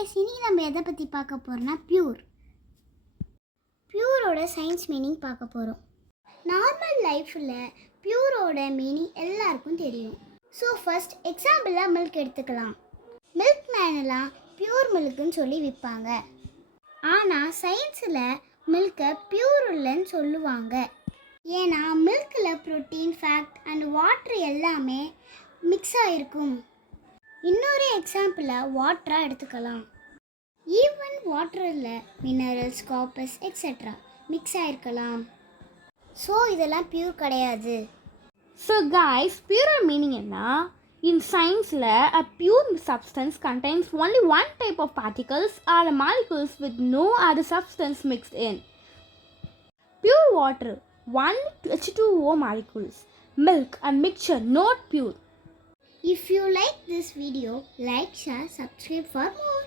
guys, இன்னைக்கு நம்ம எதை பற்றி பார்க்க போகிறோம்னா பியூரோட சயின்ஸ் மீனிங் பார்க்க போகிறோம். நார்மல் லைஃப்பில் பியூரோட மீனிங் எல்லாருக்கும் தெரியும். ஸோ ஃபர்ஸ்ட் எக்ஸாம்பிளாக மில்க் எடுத்துக்கலாம். மில்க் மேனெல்லாம் பியூர் மில்க்குன்னு சொல்லி விற்பாங்க. ஆனால் சயின்ஸில் மில்கை பியூர் இல்லைன்னு சொல்லுவாங்க. ஏன்னா மில்கில் ப்ரோட்டீன், ஃபேட் அண்ட் வாட்டர் எல்லாமே மிக்ஸ் ஆகிருக்கும். இன்னொரு எக்ஸாம்பிளாக வாட்டராக எடுத்துக்கலாம். ஈவன் வாட்டரில் மினரல்ஸ், காப்பர்ஸ் எக்ஸெட்ரா மிக்ஸ் ஆகிருக்கலாம். ஸோ இதெல்லாம் பியூர் கிடையாது. So guys, pure meaning enna? In science, a pure substance contains only one type of particles or molecules with no other substance mixed in. Pure water, 1 H2O molecules. Milk, a mixture, not pure. If you like this video, like, share, subscribe for more.